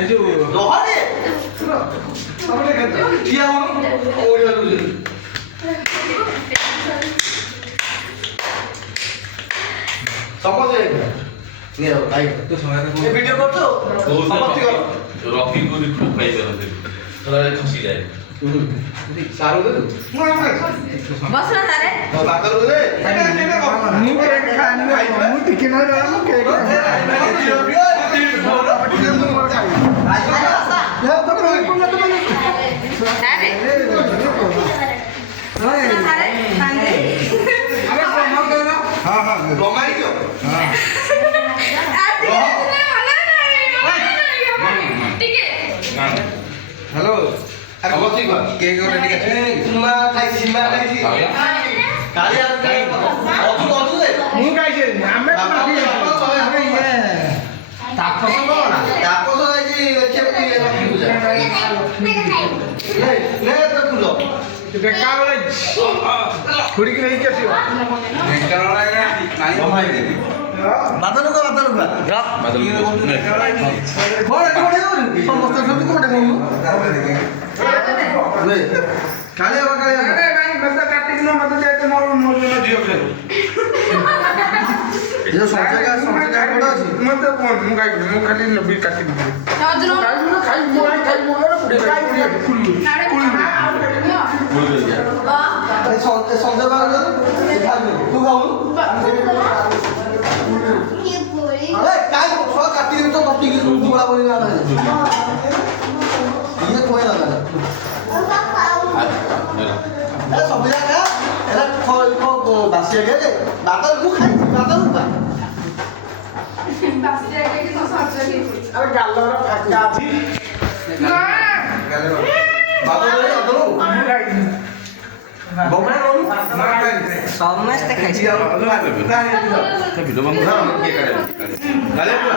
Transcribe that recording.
এই যে রহারে সামনে খেতে কি হলো ওই হলো সমঝে নিয়ে যাও তাই তো সময় থাকো এই ভিডিও করছো সমাপ্তি করো রকি করে খুব পাইবে তোরা খুশি যায় সারো দে বস না তারে বাকার দে মু কেক খানি মু টিকে না রে মু কেক তারে তারে কান্দে हां हां রমাই দিও हेलो সমস্তি কর কেক রেডি আছে সিনেমা খাইছি কালি আর কাই অত অত দে মু খাইছে আমি বাকি আরে ইয়ে তাকো না তাকো তো এই যে চেপ দিলে না কি বুঝা লে তো খুলো দেখা বলে থোड़ी की नहीं कैसी देखा वाला है नहीं রমাই দে বাদানো তো বাদানো বাদল বড় বড় সমস্ত সব কোটে কম লে কালি আবার কালি अरे नहीं मतलब काटिक ना मतलब जाते मोर मोर ना दियो के ये संजय का कोड़ा আছে मतलब कौन मु खाली नबी काटिक নজর खाई मोर ना पुड़े खाई कुल्लू বলবে যা এই সঞ্জয় বাবু তুই খাও আরে কাই সব কাটি দিন তো কাটি কি তুই বড় বলি না ये कोई ना कर ए सब জায়গা এরা খল খো বাসিয়ে গেলে বাতাল কো খাই বাতাল পা अरे गाल वाला फटका थी ना বাতাল রে আদলো বমরা রো সমস্ত খাইছি ভিডিও বন্ধ ভিডিও বন্ধ গালে পুরা